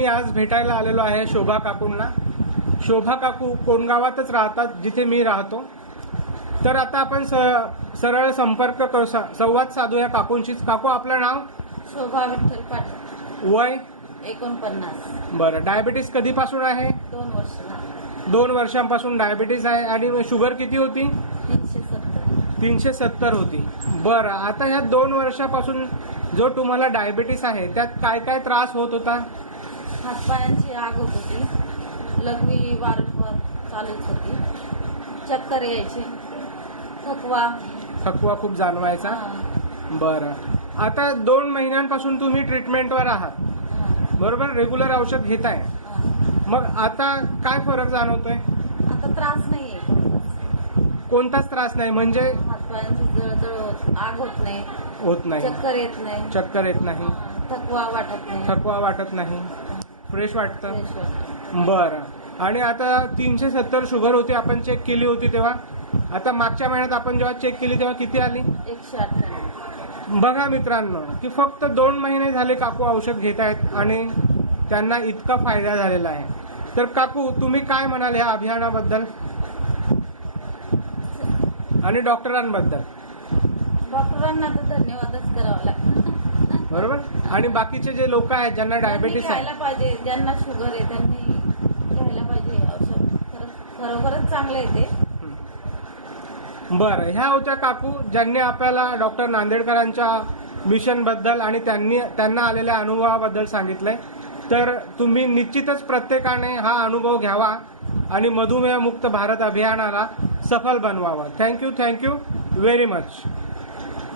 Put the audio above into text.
मी आज भेटायला आलेलो आहे शोभा काकूंना. शोभा काकू कोणगावातच राहतात जिथे मी राहतो. तर आता आपण सरळ संपर्क करू, संवाद साधूया काकूंशीच. काकू आपलं नाव? शोभा विठ्ठल पाटील. वय? 49. बरं. डायबिटीस कधीपासून आहे? 2 वर्ष झाली. 2 वर्षांपासून डायबिटीस आहे. आणि शुगर किती होती? 370. 370 होती. बरं. आता ह्या 2 वर्षापासून जो तुम्हाला डायबिटीस आहे त्यात काय काय त्रास होत होता? हातपायांची आग होत होती, लघवी वारंवार चालत होती, चक्कर यायची, थकवा खूप जाणवायचा. हा. बरं. आता 2 महिन्यांपासून तुम्ही ट्रीटमेंटवर आहात, हा. बरोबर? रेग्युलर औषध घेताय. हा. मग आता काय फरक जाणवतोय? आता त्रास नाहीये. कोणताच त्रास नाही म्हणजे? हातपायांची जळजळ आग होत नाही, होत नाही, चक्कर येत नाही, चक्कर येत नाही, थकवा वाटत नाही, थकवा वाटत नाही, फ्रेश वाटतं. फ्रेश वाटतं. बरं. आणि आता 370 शुगर होती, आपण चेक केली होती तेव्हा. आता मागच्या महिन्यात आपण जेव्हा चेक केली तेव्हा किती आली? 198. बघा मित्रांनो, की फक्त 2 महिने झाले काकू औषध घेत आहेत आणि त्यांना इतका फायदा झालेला आहे. तर काकू तुम्ही काय म्हणाल या अभियानाबद्दल आणि डॉक्टरांबद्दल? डॉक्टरांना तर धन्यवादच करावा लागतो, बरोबर. आणि बाकीचे जे लोक आहेत ज्यांना डायबिटीस आहे, घ्यायला पाहिजे, ज्यांना शुगर आहे त्यांनी घ्यायला पाहिजे औषध. खरोखरच चांगलं आहे ते. बरं. ह्या होत्या काकू ज्यांनी आपल्याला डॉक्टर नांदेडकरांच्या मिशन बद्दल आणि त्यांना आलेल्या अनुभवाबद्दल सांगितलंय. तर तुम्ही निश्चितच प्रत्येकाने हा अनुभव घ्यावा आणि मधुमेह मुक्त भारत अभियानाला सफल बनवावा. Thank you very much.